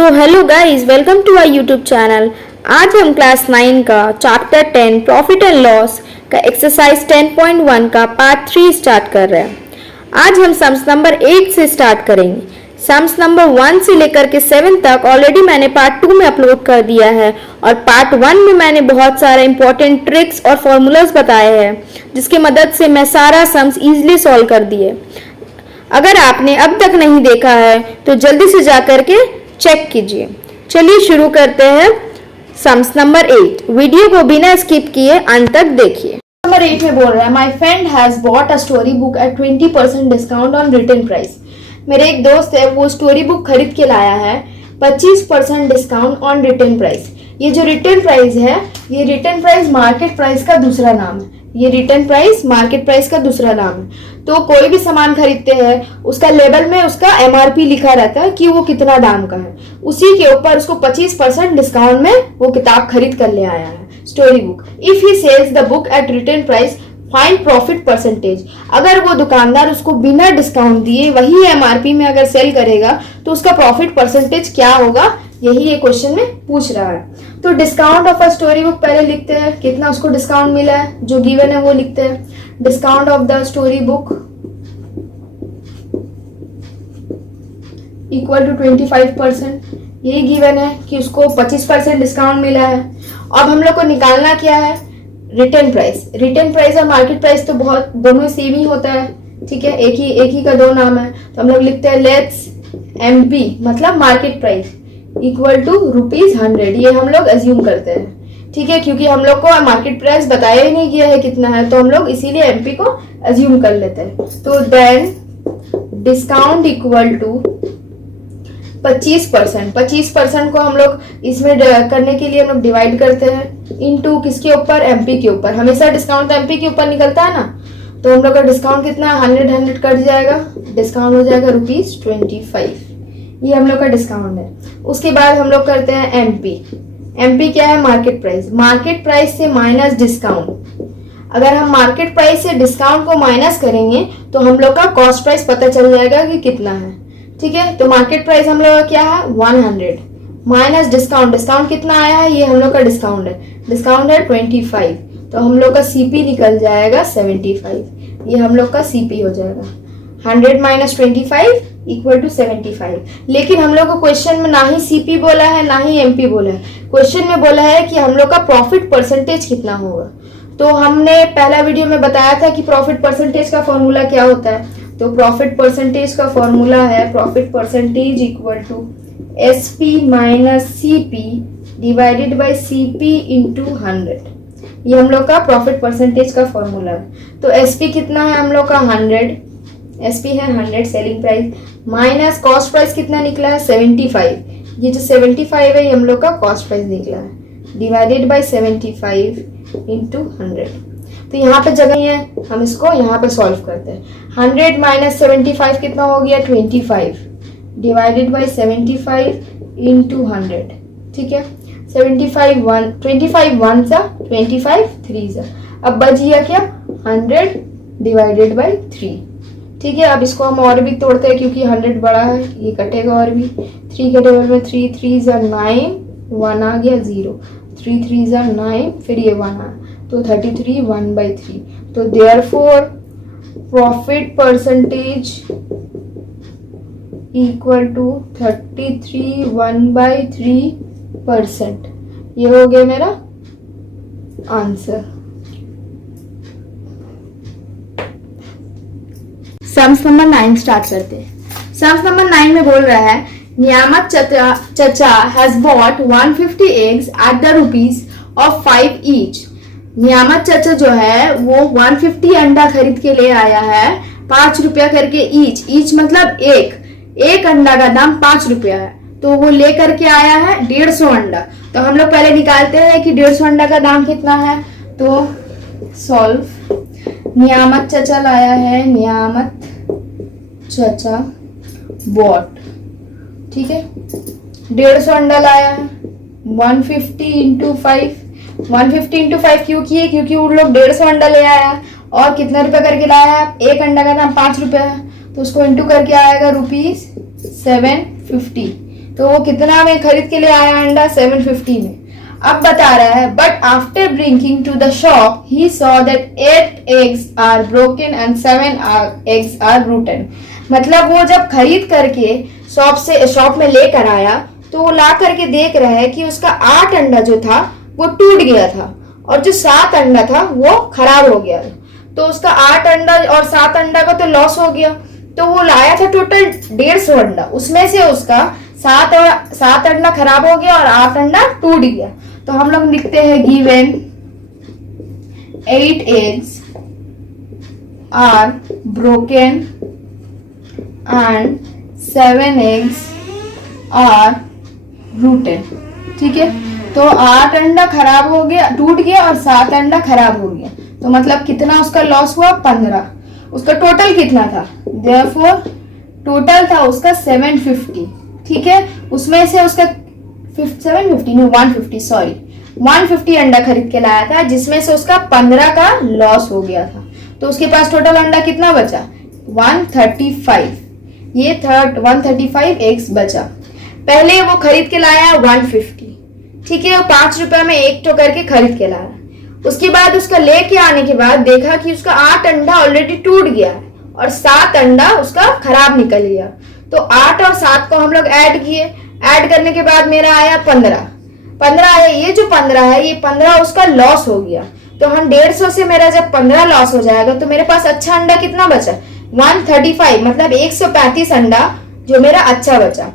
So hello guys, welcome to our YouTube channel. आज हम class 9 का चैप्टर 10 प्रॉफिट एंड लॉस का exercise 10.1 का पार्ट 3 स्टार्ट कर रहे हैं। आज हम सम्स नंबर 8 से स्टार्ट करेंगे। सम्स नंबर 1 से लेकर के 7 तक ऑलरेडी मैंने पार्ट 2 में अपलोड कर दिया है और पार्ट 1 में मैंने बहुत सारे इंपॉर्टेंट ट्रिक्स और फॉर्मूलाज बताए हैं जिसकी मदद से मैं सारा सम्स इजीली सॉल्व कर दिए। अगर आपने अब तक नहीं देखा है तो जल्दी से जाकर के चेक कीजिए। चलिए शुरू करते हैं सम्स नंबर 8। वीडियो को बिना स्किप किए अंत तक देखिए। नंबर 8 में बोल रहा है, my friend has bought a story book at 20% discount on return price. मेरे एक दोस्त है, वो स्टोरी बुक खरीद के लाया है 25% डिस्काउंट ऑन रिटर्न प्राइस। ये जो रिटर्न प्राइस है, ये रिटर्न प्राइस मार्केट प्राइस का दूसरा नाम है। ये रिटर्न प्राइस मार्केट प्राइस का दूसरा नाम है। तो कोई भी सामान खरीदते हैं, उसका लेबल में उसका एमआरपी लिखा रहता है कि वो कितना दाम का है। उसी के ऊपर उसको 25% डिस्काउंट में वो किताब खरीद कर ले आया है, story book. If he sells the book at return price, find profit percentage. अगर वो दुकानदार उसको बिना डिस्काउंट दिए वही एमआरपी में अगर सेल करेगा तो उसका प्रॉफिट परसेंटेज क्या होगा, यही ये क्वेश्चन में पूछ रहा है। तो discount of a story book पहले लिखते हैं, कितना उसको डिस्काउंट मिला है, जो गिवन है वो लिखते हैं। Discount of the story book equal to 25%, यही गिवन है कि उसको 25% डिस्काउंट मिला है। अब हम लोग को निकालना क्या है, रिटर्न प्राइस। रिटर्न प्राइस और मार्केट प्राइस तो बहुत दोनों सेम ही होता है, ठीक है, एक ही का दो नाम है। तो हम लोग लिखते हैं लेट्स एमपी मतलब मार्केट प्राइस इक्वल टू ₹100। ये हम लोग अज्यूम करते हैं, ठीक है, क्योंकि हम लोग को मार्केट प्राइस बताया ही नहीं गया है कितना है, तो हम लोग इसीलिए एमपी को अज्यूम कर लेते हैं। तो देन डिस्काउंट इक्वल टू 25%। 25% को हम लोग इसमें करने के लिए हम लोग डिवाइड करते हैं इनटू किसके ऊपर, एमपी के ऊपर। हमेशा डिस्काउंट तो एमपी के ऊपर निकलता है ना, तो हम लोग का डिस्काउंट कितना 100 कट जाएगा, डिस्काउंट हो जाएगा ₹25। ये हम लोग का डिस्काउंट है। उसके बाद हम लोग करते हैं एमपी। एमपी क्या है, मार्केट प्राइस। मार्केट प्राइस से माइनस डिस्काउंट। अगर हम मार्केट प्राइस से डिस्काउंट को माइनस करेंगे तो हम लोग का कॉस्ट प्राइस पता चल जाएगा कि कितना है, ठीक है। तो मार्केट प्राइस हम लोग का क्या है 100 माइनस डिस्काउंट। डिस्काउंट कितना आया है, ये हम लोग का डिस्काउंट है, डिस्काउंट है 25। तो हम लोग का सीपी निकल जाएगा 75। ये हम लोग का सीपी हो जाएगा 100 माइनस 25 इक्वल टू 75। लेकिन हम लोग को क्वेश्चन में ना ही सीपी बोला है ना ही एमपी बोला है, क्वेश्चन में बोला है कि हम लोग का प्रॉफिट परसेंटेज कितना होगा। तो हमने पहला वीडियो में बताया था कि प्रॉफिट परसेंटेज का फॉर्मूला क्या होता है। तो प्रॉफिट परसेंटेज का फॉर्मूला है profit percentage equal to SP minus CP divided by CP into 100। ये हम लोग का प्रॉफिट परसेंटेज का फॉर्मूला है। तो एसपी कितना है हम लोग का 100, एसपी है 100 selling price, minus cost price कितना निकला है 75। ये जो 75 है ये हम लोग का कॉस्ट प्राइस निकला है, डिवाइडेड बाय 75 इंटू 100। तो यहाँ पे जगह है, हम इसको यहाँ पे सॉल्व करते हैं। 100 माइनस 75 कितना हो गया 25 डिवाइडेड बाय 75 इंटू 100, ठीक है। 25 1 सा 25 3 सा, अब बच गया क्या 100 डिवाइडेड बाय 3, ठीक है। अब इसको हम और भी तोड़ते हैं क्योंकि 100 बड़ा है, ये कटेगा और भी। 3 के टेबल में 3 3 ज़ा 9, 1 आ गया 0, 3 3 ज़ा 9, फिर ये 1 आ, तो 33 1/3। तो therefore profit percentage equal to 33 1/3%। ये हो गया मेरा आंसर। सम्स नंबर 9 स्टार्ट करते हैं। सम्स नंबर 9 में बोल रहा है, नियामत चचा has bought 150 eggs at the ₹5 each. Niyamat चचा जो है वो 150 अंडा खरीद के ले आया है, ₹5 करके ईच। ईच मतलब एक अंडा का दाम ₹5 है, तो वो ले करके आया है 150 अंडा। तो हम लोग पहले निकालते हैं कि 150 अंडा का दाम कितना है। तो सॉल्व, नियामत चचा लाया है, नियामत चचा बॉट, ठीक है, 150 अंडा लाया है। 150 इंटू 5, 150 इंटू 5 क्यों किए, क्योंकि उन लोग 150 अंडा ले आया और कितना रुपए करके लाया है, एक अंडा का दाम ₹5 है, तो उसको इंटू करके आएगा ₹750। तो वो कितना में खरीद के लिए आया अंडा? 750 में। अब बता रहा है but after bringing to the shop he saw that 8 eggs are broken and 7 eggs are rotten. मतलब वो जब खरीद करके शॉप में लेकर आया तो वो ला करके देख रहा है कि उसका 8 अंडा जो था वो टूट गया था और जो 7 अंडा था वो खराब हो गया। तो उसका 8 अंडा और 7 अंडा का तो लॉस हो गया। तो वो लाया था टोटल 150 अंडा, उसमें से उसका 7 अंडा खराब हो गया और 8 अंडा टूट गया। तो हम लोग लिखते हैं given 8 eggs are broken and 7 eggs are rotten. ठीक है, तो 8 अंडा खराब हो गया, टूट गया और 7 अंडा खराब हो गया। तो मतलब कितना उसका लॉस हुआ? 15। उसका टोटल कितना था? देयरफॉर टोटल था उसका 750। ठीक है, उसमें से उसका 750 नहीं 150 सॉरी 150 अंडा खरीद के लाया था, जिसमें से उसका 15 का लॉस हो गया था। तो उसके पास टोटल अंडा कितना बचा? 135। ये 135 eggs बचा। पहले वो खरीद के लाया 150। ठीक है, वो 5 रुपए में एक तो करके खरीद के लाया। उसके बाद उसका लेके आने के बाद देखा कि उसका 8 अंडा ऑलरेडी टूट गया है और 7 अंडा उसका खराब निकल गया। तो 8 और 7 को हम लोग ऐड किए, ऐड करने के बाद मेरा आया 15 आया। ये जो 15 है ये 15 उसका लॉस हो गया। तो हम 150 से मेरा जब 15 लॉस हो जाएगा तो मेरे पास अच्छा अंडा कितना बचा? 135, मतलब 135 अंडा जो मेरा अच्छा बचा।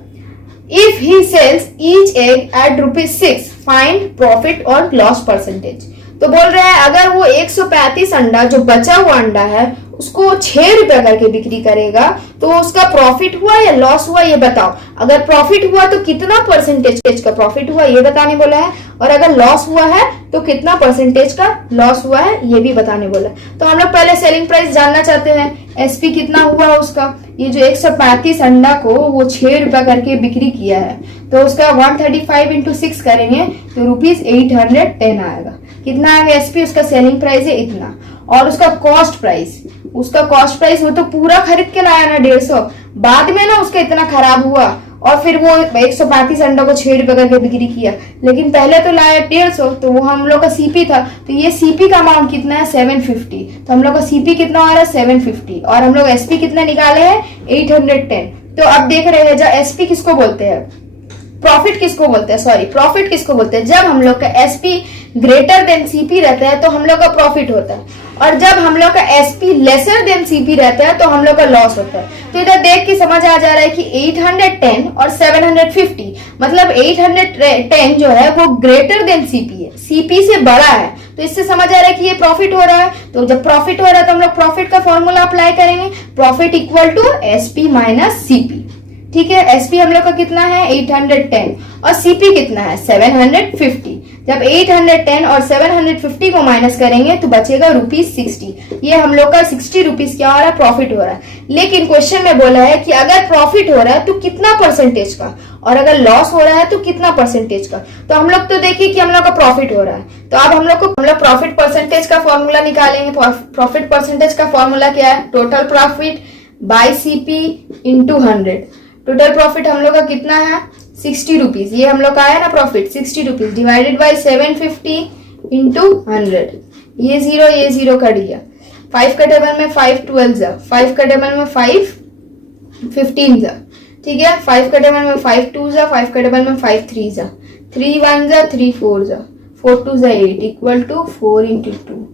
If he sells each egg at ₹6, find profit or loss percentage। तो बोल रहा है अगर वो 135 अंडा जो बचा हुआ अंडा है उसको 6 रुपए करके बिक्री करेगा तो उसका प्रॉफिट हुआ या लॉस हुआ ये बताओ। अगर प्रॉफिट हुआ तो कितना परसेंटेज का प्रॉफिट हुआ ये बताने बोला है, और अगर लॉस हुआ है तो कितना परसेंटेज का लॉस हुआ है ये भी बताने बोला है। तो हम लोग पहले सेलिंग प्राइस जानना चाहते हैं, एसपी कितना हुआ उसका। ये जो 135 अंडा को वो 6 रुपए करके बिक्री किया है तो उसका 135 इंटू 6 करेंगे तो ₹810 आएगा। कितना आएगा एसपी? उसका सेलिंग प्राइस है इतना। और उसका कॉस्ट प्राइस वो तो पूरा खरीद के लाया ना 150, बाद में ना उसका इतना खराब हुआ और फिर वो 135 अंडा को 6 रुपए करके बिक्री किया, लेकिन पहले तो लाया 150, तो वो हम लोग का सीपी था। तो ये सीपी का अमाउंट कितना है? 750। तो हम लोग का सीपी कितना आ रहा है? 750। और हम लोग एसपी कितना निकाले हैं? 810। तो अब देख रहे हैं जब एसपी किसको बोलते हैं, प्रॉफिट किसको बोलते हैं, सॉरी प्रॉफिट किसको बोलते हैं? जब हम लोग का एसपी ग्रेटर देन सीपी रहता है तो हम लोग का प्रॉफिट होता है, और जब हम लोग का एसपी लेसर देन सीपी रहता है तो हम लोग का लॉस होता है। तो इधर देख के समझ आ जा रहा है कि 810 और 750, मतलब 810 जो है वो ग्रेटर देन सीपी है, सीपी से बड़ा है। तो इससे समझ आ रहा है कि ये प्रॉफिट हो रहा है। तो जब प्रॉफिट हो रहा है तो हम लोग प्रॉफिट का फॉर्मूला अप्लाई करेंगे, profit equal to SP minus CP. ठीक है, एसपी हम लोग का कितना है? 810 और सीपी कितना है? 750। जब 810 और 750 को माइनस करेंगे तो बचेगा ₹60। ये हम लोग का 60 रुपीज क्या हो रहा है? प्रॉफिट हो रहा है। लेकिन क्वेश्चन में बोला है कि अगर प्रॉफिट हो रहा है तो कितना परसेंटेज का, और अगर लॉस हो रहा है तो कितना परसेंटेज का। तो हम लोग तो देखिए कि हम लोग का प्रॉफिट हो रहा है, तो अब हम लोग प्रॉफिट परसेंटेज का फॉर्मूला निकालेंगे। प्रॉफिट परसेंटेज का फॉर्मूला क्या है? Total profit by CP into 100। Total profit हम लोग का कितना है? 60 रुपीज। ये हम लोग का आया ना profit 60 rupees divided by 750 into 100। ये जीरो कट गया। 5 का टेबल में 5 12 जा, 5 का टेबल में 5 15 जा। ठीक है, 5 का टेबल में 5 2 जा, 5 का टेबल में 5 3 जा, 3 1 जा, 3 4 जा, 4 2 जा 8 equal to 4 into 2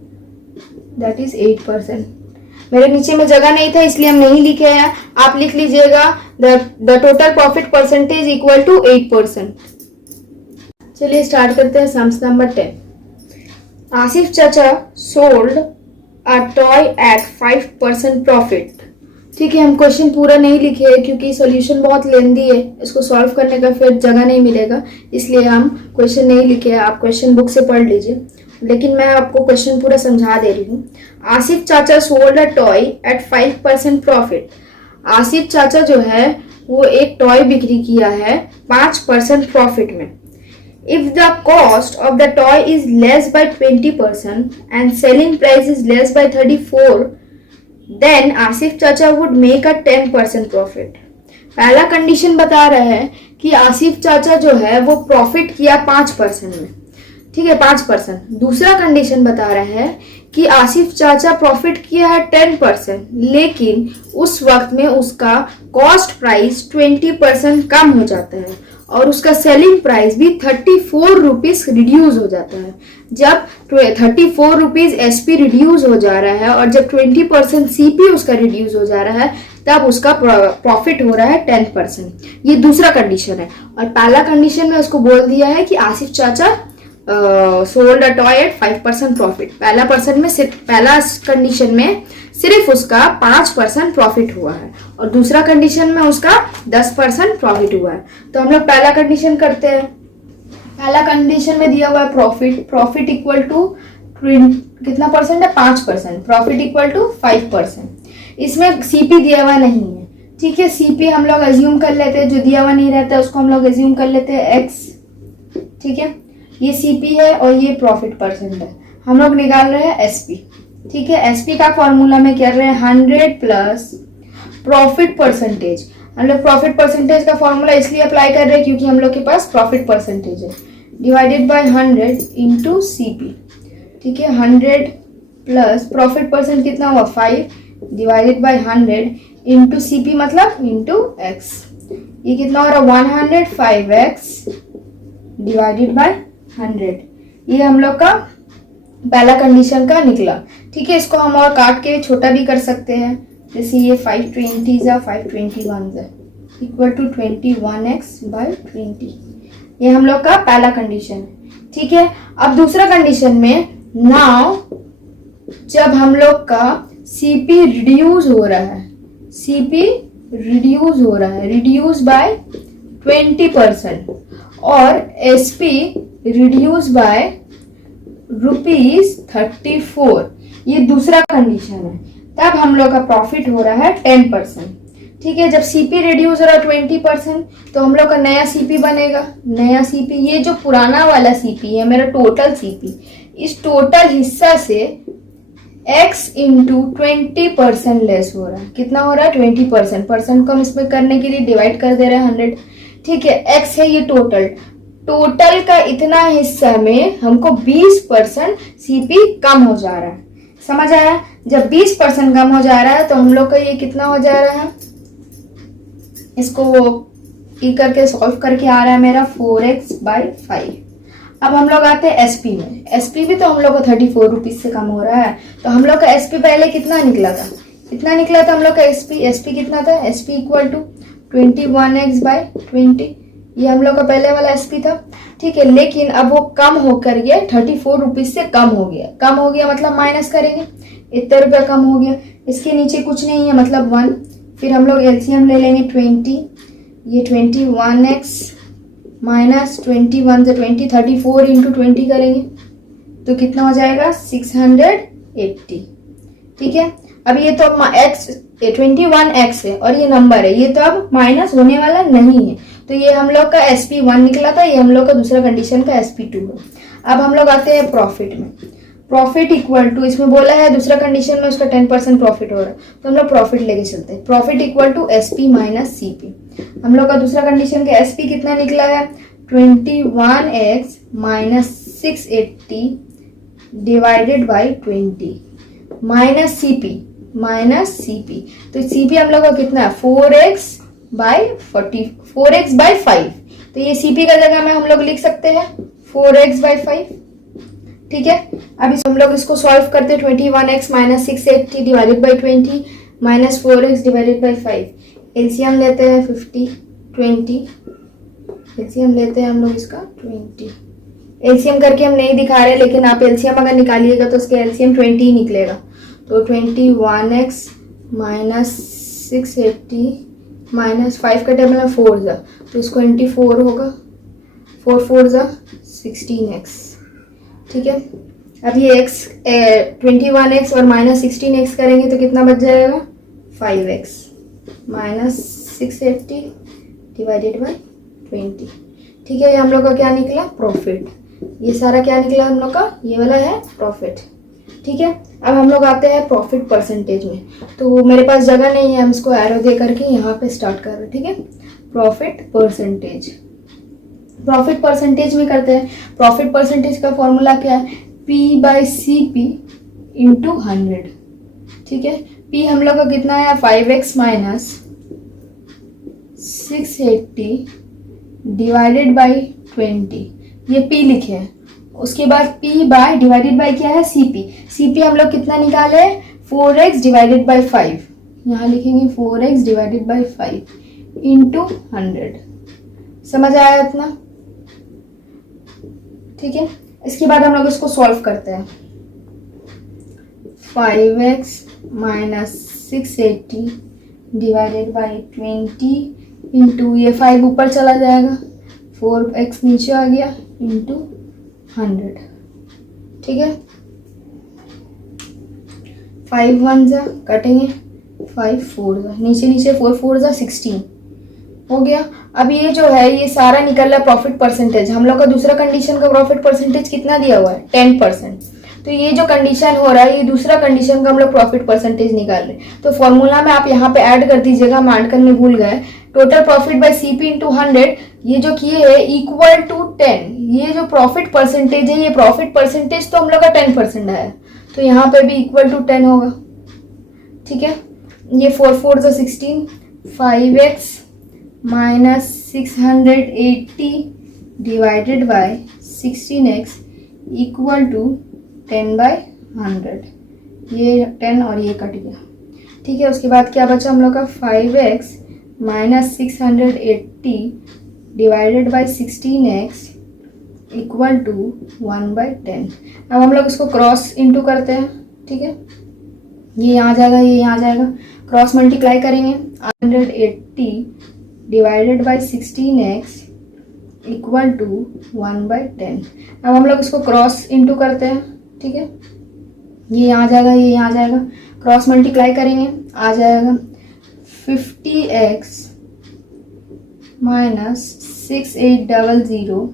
that is 8%। मेरे नीचे में जगह नहीं था इसलिए हम नहीं लिखे हैं, आप लिख लीजिएगा the total profit percentage equal to 8%। चलिए स्टार्ट करते हैं सम्स नंबर 10। आसिफ चाचा sold a toy at 5% profit. ठीक है, हम क्वेश्चन पूरा नहीं लिखे हैं क्योंकि सॉल्यूशन बहुत लेंदी है, इसको सॉल्व करने का फिर जगह नहीं मिलेगा, इसलिए हम क्वेश्चन नहीं लिखे हैं। आप क्वेश्चन बुक से पढ़ लीजिए, लेकिन मैं आपको क्वेश्चन पूरा समझा दे रही हूँ। आसिफ चाचा sold a toy at 5% profit. Asif चाचा जो है वो एक टॉय बिक्री किया है 5% प्रॉफिट में। If the cost of the toy is less by 20% and selling price is less by 34, then Asif चाचा वुड मेक अ 10% प्रॉफिट। पहला कंडीशन बता रहा है कि आसिफ चाचा जो है वो प्रॉफिट किया 5% में, ठीक है 5%। दूसरा कंडीशन बता रहा है कि आसिफ चाचा प्रॉफिट किया है 10%, लेकिन उस वक्त में उसका कॉस्ट प्राइस 20% कम हो जाता है और उसका सेलिंग प्राइस भी 34 रुपीज रिड्यूस हो जाता है। जब 34 रुपीज एसपी रिड्यूस हो जा रहा है और जब 20% सीपी उसका रिड्यूस हो जा रहा है, तब उसका प्रॉफिट हो रहा है 10%। ये दूसरा कंडीशन है। और पहला कंडीशन में उसको बोल दिया है कि आसिफ चाचा sold a toy at 5% profit. पहला कंडीशन में सिर्फ उसका 5% प्रॉफिट हुआ है और दूसरा कंडीशन में उसका 10% प्रॉफिट हुआ है। तो हम लोग पहला कंडीशन करते हैं। पहला कंडीशन में दिया हुआ है प्रॉफिट इक्वल टू कितना परसेंट है, 5%। Profit equal to 5%। इसमें सीपी दिया हुआ नहीं है, ठीक है। सीपी हम लोग अज्यूम कर लेते हैं, जो दिया हुआ नहीं रहता है उसको हम लोग अज्यूम कर लेते हैं एक्स, ठीक है। ये सीपी है और ये प्रॉफिट परसेंट है। हम लोग निकाल रहे हैं एसपी, ठीक है। एसपी का फॉर्मूला में कर रहे हैं 100 प्लस प्रॉफिट परसेंटेज। हम लोग प्रॉफिट परसेंटेज का फॉर्मूला इसलिए अप्लाई कर रहे हैं क्योंकि हम लोग के पास प्रॉफिट परसेंटेज है, डिवाइडेड बाय 100 इंटू सीपी, ठीक है। 100 प्लस प्रॉफिट परसेंट कितना हुआ 5 डिवाइडेड बाय 100 इंटू सीपी मतलब इंटू एक्स। ये कितना हो रहा है 105x डिवाइडेड बाय 100। ये हम लोग का पहला कंडीशन का निकला, ठीक है। इसको हम और काट के छोटा भी कर सकते हैं, जैसे ये 520 या 521 इक्वल टू 21x बाय 20। ये हम लोग का पहला कंडीशन है, ठीक है। अब दूसरा कंडीशन में नाउ जब हम लोग का सीपी रिड्यूस हो रहा है, सीपी रिड्यूस हो रहा है, रिड्यूस बाय 20% और एसपी रिड्यूस बाय ₹34, ये दूसरा कंडीशन है। तब हम लोग का प्रॉफिट हो रहा है 10%, ठीक है। जब सीपी रिड्यूस हो रहा है 20% तो हम लोग का नया सीपी बनेगा। नया सीपी, ये जो पुराना वाला सीपी है मेरा टोटल सीपी, इस टोटल हिस्सा से x इंटू 20% लेस हो रहा है। कितना हो रहा है 20%। परसेंट को हम इसमें करने के लिए डिवाइड कर दे रहे हैं 100, ठीक है। x है ये टोटल का इतना हिस्सा में हमको 20% सीपी कम हो जा रहा है। समझ आया? जब 20% कम हो जा रहा है तो हम लोग का ये कितना हो जा रहा है, इसको ई करके सॉल्व करके आ रहा है मेरा 4x बाय 5। अब हम लोग आते हैं एसपी में। एसपी भी तो हम लोग का 34 रुपीज से कम हो रहा है। तो हम लोग का एसपी पहले कितना निकला था, हम लोग का एसपी कितना था, SP equal to 21x bye 20। ये हम लोग का पहले वाला एसपी था, ठीक है। लेकिन अब वो कम होकर ये 34 रुपीज से कम हो गया मतलब माइनस करेंगे, इतना रुपया कम हो गया। इसके नीचे कुछ नहीं है मतलब 1। फिर हम लोग एलसीएम ले लेंगे 20, ये 21x माइनस 21 से 20, 34 इंटू 20 करेंगे तो कितना हो जाएगा 680, ठीक है। अब ये तो x 21x है और ये नंबर है, ये तो अब माइनस होने वाला नहीं है। तो ये हम लोग का SP1 निकला था, ये हम लोग का दूसरा कंडीशन का SP2 है। अब हम लोग आते हैं प्रॉफिट में। प्रॉफिट इक्वल टू, इसमें बोला है दूसरा कंडीशन में उसका 10% प्रॉफिट हो रहा है तो हम लोग प्रॉफिट लेके चलते हैं। Profit equal to SP minus CP। हम लोग का दूसरा कंडीशन का SP कितना निकला है 21x minus 680 divided by 20 minus CP। तो CP हम लोग का कितना है 4x बाई 5। तो ये CP का जगह में हम लोग लिख सकते हैं 4x बाई 5, ठीक है। अब हम लोग इसको सॉल्व करते हैं 21x minus 680 divided by 20 minus 4x divided by 5। LCM लेते हैं 50 20, एलसीएम लेते हैं हम लोग इसका 20। एलसीएम करके हम नहीं दिखा रहे, लेकिन आप एलसीएम अगर निकालिएगा तो उसके एलसीएम 20 ही निकलेगा। तो 21x माइनस 680 माइनस 5 का टेबल में 4 जा तो इसको 24 होगा, 4 जा 16x, ठीक है। अब ये x 21x और माइनस 16x करेंगे तो कितना बच जाएगा 5x माइनस 680 डिवाइडेड बाई 20, ठीक है। ये हम लोग का क्या निकला प्रॉफिट। ये सारा क्या निकला हम लोग का, ये वाला है प्रॉफिट, ठीक है। अब हम लोग आते हैं प्रॉफिट परसेंटेज में। तो मेरे पास जगह नहीं है, हम इसको एरो दे करके यहाँ पे स्टार्ट कर रहे हैं, ठीक है। Profit percentage. प्रॉफिट परसेंटेज में करते हैं। प्रॉफिट परसेंटेज का फॉर्मूला क्या है? P/CP into 100। ठीक है, P हम लोग का कितना है? 5x माइनस 680 डिवाइडेड बाई 20, ये P लिखे हैं। उसके बाद P बाय डिवाइडेड बाई क्या है? CP। CP हम लोग कितना निकाले? 4x डिवाइडेड बाई 5, यहाँ लिखेंगे 4x डिवाइडेड बाई 5 इंटू 100। समझ आया इतना? ठीक है, इसके बाद हम लोग इसको सॉल्व करते हैं। 5x minus 680 divided by 20 into, ये 5 ऊपर चला जाएगा, 4x नीचे आ गया, इंटू 100। ठीक है, 5 1 जा कटेंगे, 5 4 जा नीचे नीचे, 4 4 जा 16 हो गया। अब ये जो है ये सारा निकल रहा है प्रॉफिट परसेंटेज। हम लोग का दूसरा कंडीशन का प्रॉफिट परसेंटेज कितना दिया हुआ है? 10%। तो ये जो कंडीशन हो रहा है ये दूसरा कंडीशन का हम लोग प्रॉफिट परसेंटेज निकाल रहे हैं। तो फॉर्मूला में आप यहाँ पे ऐड कर दीजिएगा, हम ऐड करने भूल गए। Total profit by CP into 100, ये जो किए है इक्वल टू 10। ये जो प्रॉफिट परसेंटेज है, ये प्रॉफिट परसेंटेज तो हम लोग का 10% है, तो यहाँ पे भी इक्वल टू 10 होगा। ठीक है, ये 4 4 जा 16, 5x minus 680 divided by 16x equal to 10/100। ये 10 और ये कट गया। ठीक है, उसके बाद क्या बचा हम लोग का? 5x minus 680 divided by 16x equal to 1/10। अब हम लोग इसको क्रॉस इंटू करते हैं। ठीक है, ये यहाँ जाएगा, ये यहाँ जाएगा, क्रॉस मल्टीप्लाई करेंगे। 180 divided by 16x equal to 1/10। अब हम लोग इसको क्रॉस इंटू करते हैं। ठीक है, ये यहाँ जाएगा, ये यहाँ जाएगा, क्रॉस मल्टीप्लाई करेंगे, आ जाएगा 50x minus 6800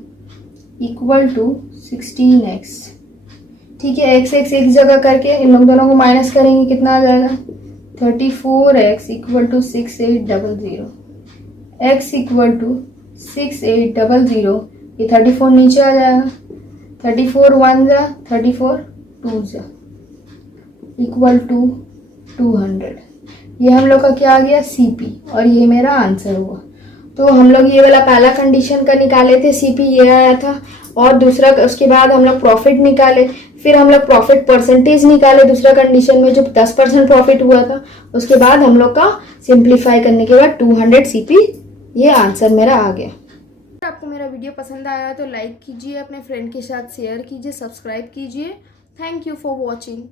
equal to 16x। ठीक है, x x एक जगह करके इन लोग दोनों को माइनस करेंगे, कितना आ जाएगा? 34x equal to 6800। x equal to 6800, ये 34 नीचे आ जाएगा, 34 1 जा 34 2 जा इक्वल टू 200। ये हम लोग का क्या आ गया? CP, और ये मेरा आंसर हुआ। तो हम लोग ये वाला पहला कंडीशन का निकाले थे, CP ये आया था, और दूसरा उसके बाद हम लोग प्रॉफिट निकाले, फिर हम लोग प्रॉफिट परसेंटेज निकाले दूसरा कंडीशन में जो 10% प्रॉफिट हुआ था। उसके बाद हम लोग का सिंप्लीफाई करने के बाद 200 CP, ये आंसर मेरा आ गया। अगर आपको मेरा वीडियो पसंद आया तो लाइक कीजिए, अपने फ्रेंड के साथ शेयर कीजिए, सब्सक्राइब कीजिए। Thank you for watching.